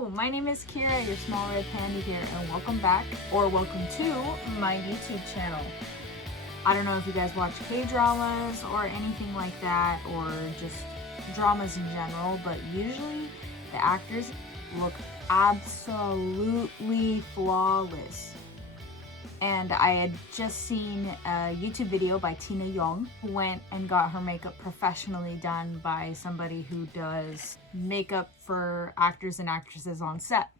Hello, my name is Kira, your small red panda here, and welcome back, or welcome to my YouTube channel. I don't know if you guys watch K-dramas or anything like that, or just dramas in general, but usually the actors look absolutely flawless. And I had just seen a YouTube video by Yong, who went and got her makeup professionally done by somebody who does makeup for actors and actresses on set.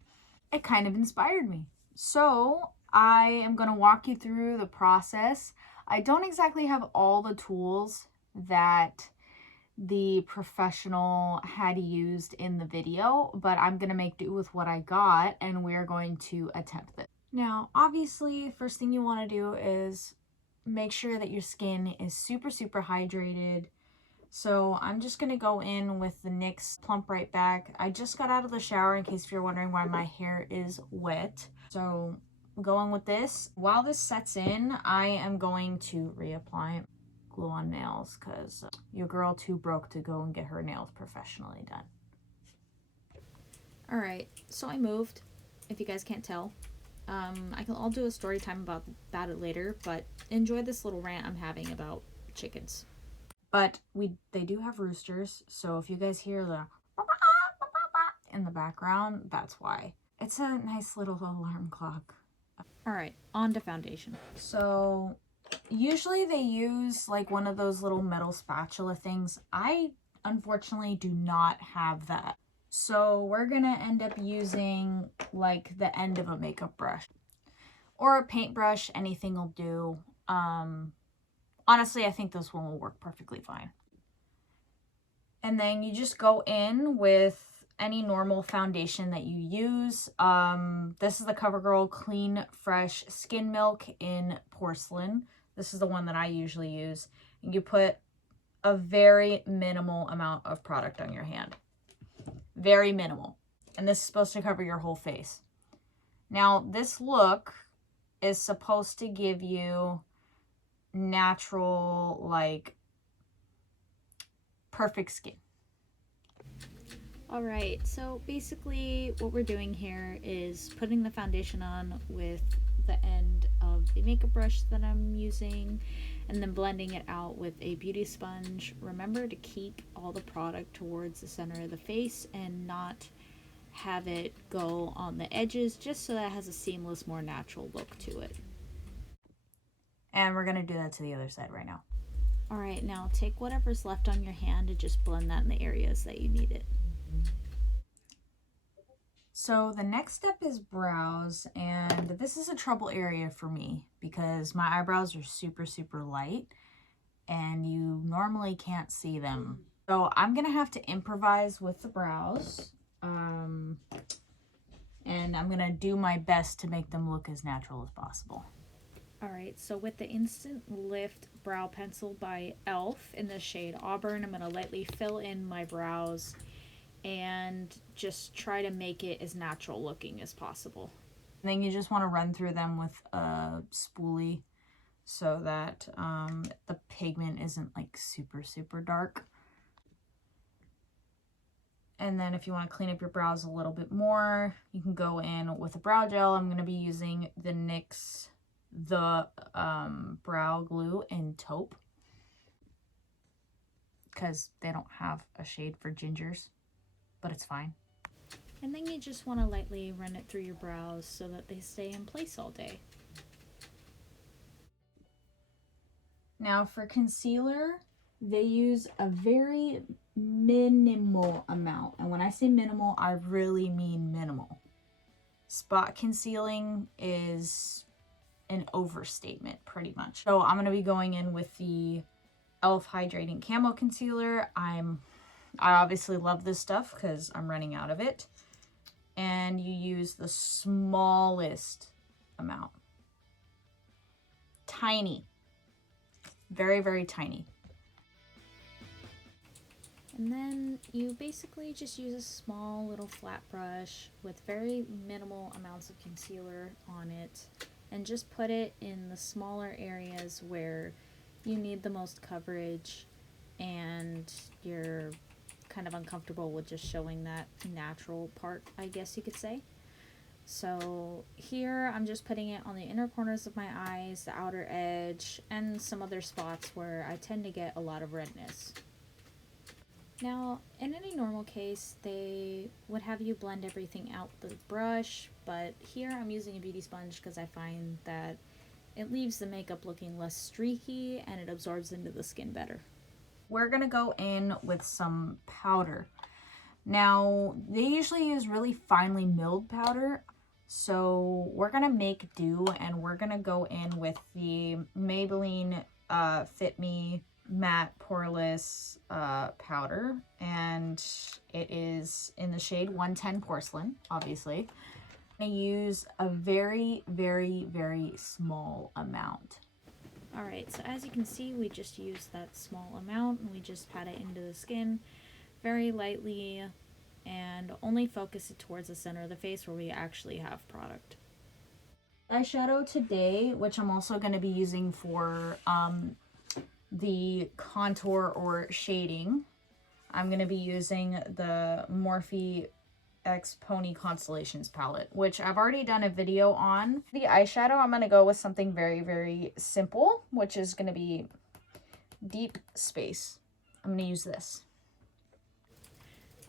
It kind of inspired me. So I am going to walk you through the process. I don't exactly have all the tools that the professional had used in the video, but I'm going to make do with what I got, and we're going to attempt this. Now, obviously, first thing you want to do is make sure that your skin is super hydrated. So I'm just going to go in with the NYX Plump Right Back. I just got out of the shower, in case you're wondering why my hair is wet. So going with this. While this sets in, I am going to reapply glue on nails because your girl too broke to go and get her nails professionally done. Alright, so I moved, if you guys can't tell. I'll do a story time about it later, but enjoy this little rant I'm having about chickens. But they do have roosters, so if you guys hear the in the background, that's why. It's a nice little alarm clock. Alright, on to foundation. So usually they use like one of those little metal spatula things. I unfortunately do not have that. So we're gonna end up using like the end of a makeup brush or a paintbrush. Anything will do. Honestly, I think this one will work perfectly fine. And then you just go in with any normal foundation that you use. This is the Covergirl Clean Fresh Skin Milk in Porcelain. This is the one that I usually use. And you put a very minimal amount of product on your hand. Very minimal. And this is supposed to cover your whole face. Now, this look is supposed to give you natural, like, perfect skin. Alright, so basically what we're doing here is putting the foundation on with the end of the makeup brush that I'm using, and then blending it out with a beauty sponge. Remember to keep all the product towards the center of the face and not have it go on the edges, just so that it has a seamless, more natural look to it. And we're going to do that to the other side right now. Alright, now take whatever's left on your hand and just blend that in the areas that you need it. So the next step is brows, and this is a trouble area for me because my eyebrows are super light and you normally can't see them. So I'm gonna have to improvise with the brows, and I'm gonna do my best to make them look as natural as possible. Alright, so with the Instant Lift Brow Pencil by e.l.f. in the shade Auburn, I'm gonna lightly fill in my brows and just try to make it as natural looking as possible. And then you just want to run through them with a spoolie so that the pigment isn't like super dark. And then if you want to clean up your brows a little bit more, you can go in with a brow gel. I'm going to be using the NYX brow glue in taupe because they don't have a shade for gingers, but it's fine. And then you just want to lightly run it through your brows so that they stay in place all day. Now for concealer, they use a very minimal amount. And when I say minimal, I really mean minimal. Spot concealing is an overstatement pretty much. So I'm going to be going in with the e.l.f. Hydrating Camo Concealer. I obviously love this stuff because I'm running out of it. And you use the smallest amount. Tiny. Very tiny. And then you basically just use a small little flat brush with very minimal amounts of concealer on it. And just put it in the smaller areas where you need the most coverage and you're kind of uncomfortable with just showing that natural part, I guess you could say. So here I'm just putting it on the inner corners of my eyes, the outer edge, and some other spots where I tend to get a lot of redness. Now, in any normal case, they would have you blend everything out with a brush, but here I'm using a beauty sponge because I find that it leaves the makeup looking less streaky and it absorbs into the skin better. We're gonna go in with some powder. Now, they usually use really finely milled powder, so we're gonna make do, and we're gonna go in with the Maybelline Fit Me Matte Poreless powder, and it is in the shade 110 Porcelain, obviously. I'm gonna use a very, very, very small amount. Alright, so as you can see, we just used that small amount and we just pat it into the skin very lightly and only focus it towards the center of the face where we actually have product. Eyeshadow today, which I'm also going to be using for the contour or shading, I'm going to be using the MORPHE X Poney Constellations palette, which I've already done a video on. The eyeshadow, I'm going to go with something very, very simple, which is going to be Deep Space. I'm going to use this.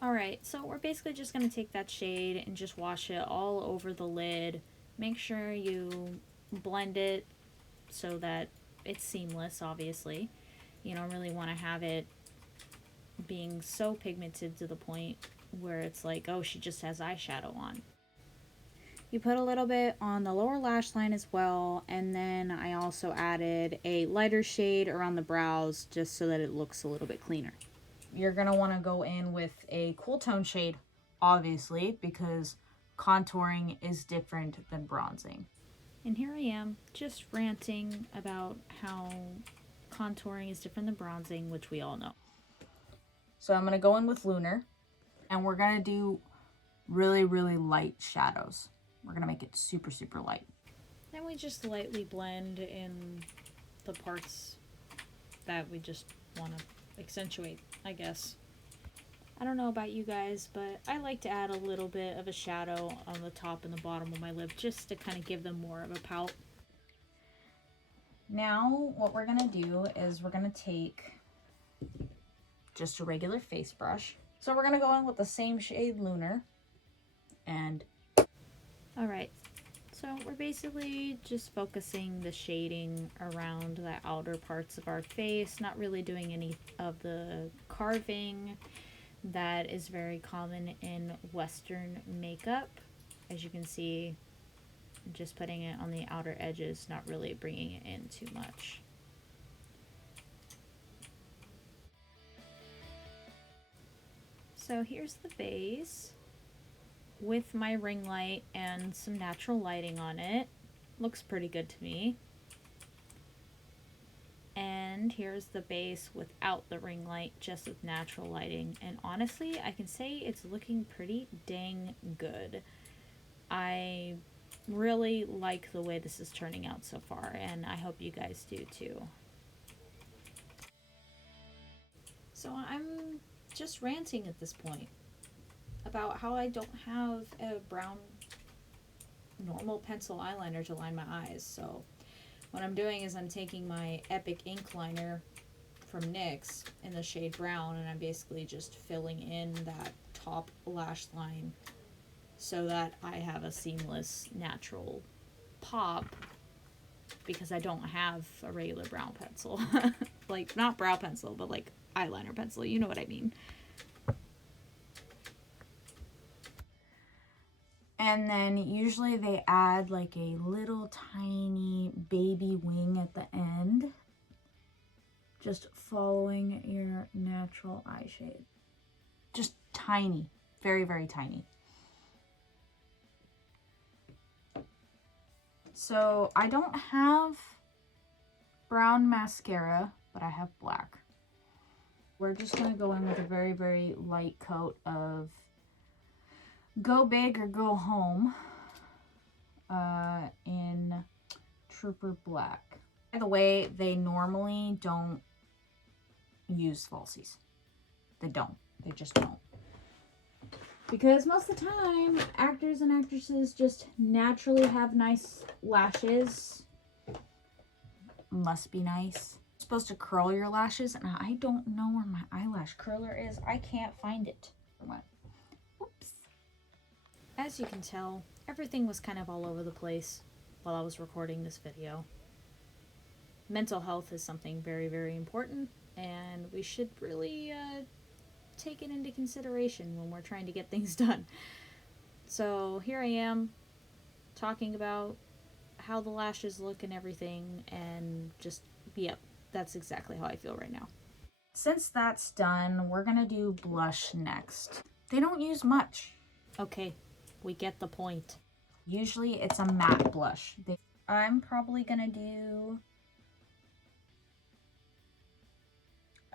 Alright, so we're basically just going to take that shade and just wash it all over the lid. Make sure you blend it so that it's seamless, obviously. You don't really want to have it being so pigmented to the point where it's like, oh, she just has eyeshadow on. You put a little bit on the lower lash line as well, and then I also added a lighter shade around the brows just so that it looks a little bit cleaner. You're going to want to go in with a cool tone shade, obviously, because contouring is different than bronzing. And here I am, just ranting about how contouring is different than bronzing, which we all know. So I'm going to go in with Lunar, and we're going to do really, really light shadows. We're going to make it super, super light. Then we just lightly blend in the parts that we just want to accentuate, I guess. I don't know about you guys, but I like to add a little bit of a shadow on the top and the bottom of my lip just to kind of give them more of a pout. Now what we're going to do is we're going to take just a regular face brush. So we're going to go in with the same shade Lunar, and alright, so we're basically just focusing the shading around the outer parts of our face, not really doing any of the carving that is very common in Western makeup. As you can see, just putting it on the outer edges, not really bringing it in too much. So here's the base with my ring light and some natural lighting on it. Looks pretty good to me. And here's the base without the ring light, just with natural lighting. And honestly, I can say it's looking pretty dang good. I really like the way this is turning out so far, and I hope you guys do too. So I'm just ranting at this point about how I don't have a brown normal pencil eyeliner to line my eyes. So what I'm doing is I'm taking my Epic ink liner from NYX in the shade brown, and I'm basically just filling in that top lash line so that I have a seamless natural pop, because I don't have a regular brown pencil. Like, not brow pencil, but like eyeliner pencil, you know what I mean. And then usually they add like a little tiny baby wing at the end, just following your natural eye shade. Just tiny, very, very tiny. So I don't have brown mascara, but I have black. We're just gonna go in with a very, very light coat of Go Big or Go Home in Trooper Black. By the way, they normally don't use falsies. They don't. They just don't. Because most of the time, actors and actresses just naturally have nice lashes. Must be nice. You're supposed to curl your lashes, and I don't know where my eyelash curler is. I can't find it. Oops. As you can tell, everything was kind of all over the place while I was recording this video. Mental health is something very, very important, and we should really take it into consideration when we're trying to get things done. So here I am talking about how the lashes look and everything, and just, yep, that's exactly how I feel right now. Since that's done, we're gonna do blush next. They don't use much. Okay, we get the point. Usually it's a matte blush. I'm probably gonna do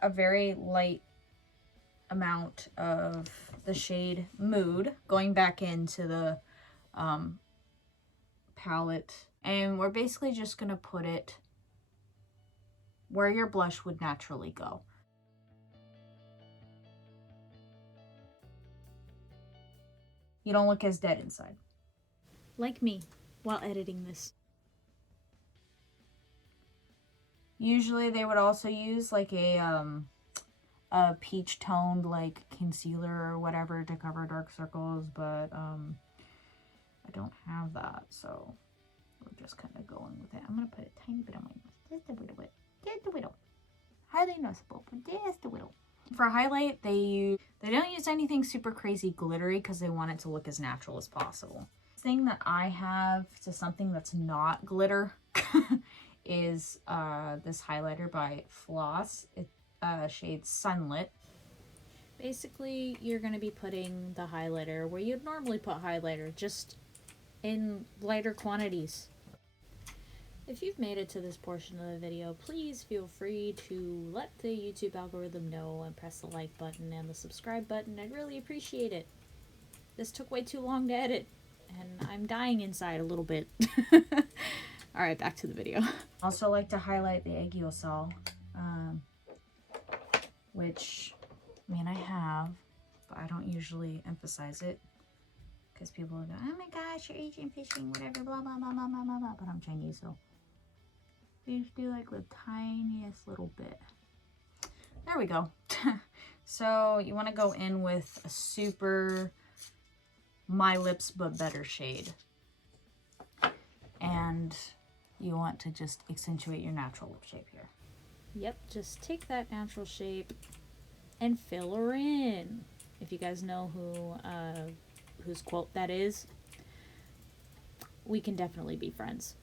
a very light amount of the shade Mood, going back into the palette, and we're basically just gonna put it where your blush would naturally go. You don't look as dead inside. Like me, while editing this. Usually they would also use like a peach toned like concealer or whatever to cover dark circles, but I don't have that, so we're just kind of going with it. I'm gonna put a tiny bit on my nose, just a little bit, just a little, hardly noticeable, but just a little. For highlight, they don't use anything super crazy glittery because they want it to look as natural as possible. Thing that I have to something that's not glitter is this highlighter by Floss. It shade Sunlit. Basically, you're going to be putting the highlighter where you'd normally put highlighter, just in lighter quantities. If you've made it to this portion of the video, please feel free to let the YouTube algorithm know and press the like button and the subscribe button. I'd really appreciate it. This took way too long to edit, and I'm dying inside a little bit. Alright, back to the video. Also like to highlight the Aegyosol, which, I mean, I have, but I don't usually emphasize it because people go, oh my gosh, you're Asian fishing, whatever, blah, blah, blah, blah, blah, blah, blah, but I'm Chinese, so just do like the tiniest little bit. There we go. So you want to go in with a super My Lips But Better shade. And you want to just accentuate your natural lip shape here. Yep, just take that natural shape and fill her in. If you guys know whose quote that is, we can definitely be friends.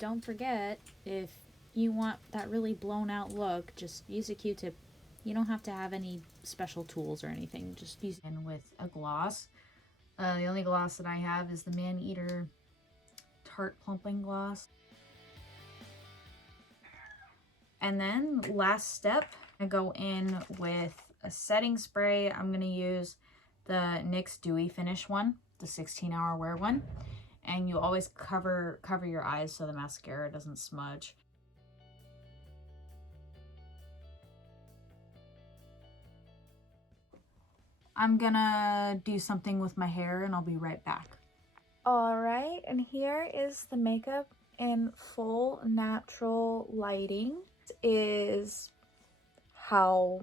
Don't forget, if you want that really blown out look, just use a Q-tip. You don't have to have any special tools or anything. Just use in with a gloss. The only gloss that I have is the Man Eater Tarte Plumping Gloss. And then last step, I go in with a setting spray. I'm going to use the NYX Dewy Finish one, the 16-hour wear one. And you always cover your eyes so the mascara doesn't smudge. I'm gonna do something with my hair and I'll be right back. Alright, and here is the makeup in full natural lighting. This is how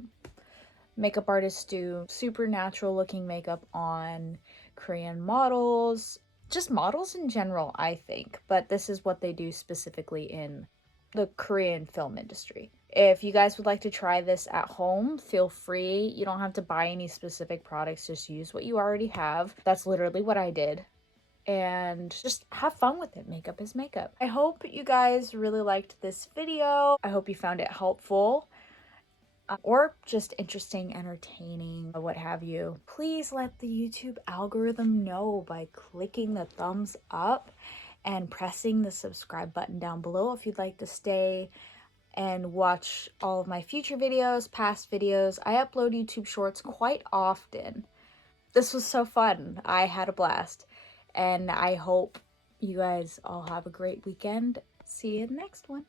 makeup artists do super natural looking makeup on Korean models. Just models in general, I think, but this is what they do specifically in the Korean film industry. If you guys would like to try this at home, feel free. You don't have to buy any specific products, just use what you already have. That's literally what I did. And just have fun with it. Makeup is makeup. I hope you guys really liked this video. I hope you found it helpful. Or just interesting, entertaining, what have you. Please let the YouTube algorithm know by clicking the thumbs up and pressing the subscribe button down below if you'd like to stay and watch all of my future videos, past videos. I upload YouTube shorts quite often. This was so fun. I had a blast. And I hope you guys all have a great weekend. See you in the next one.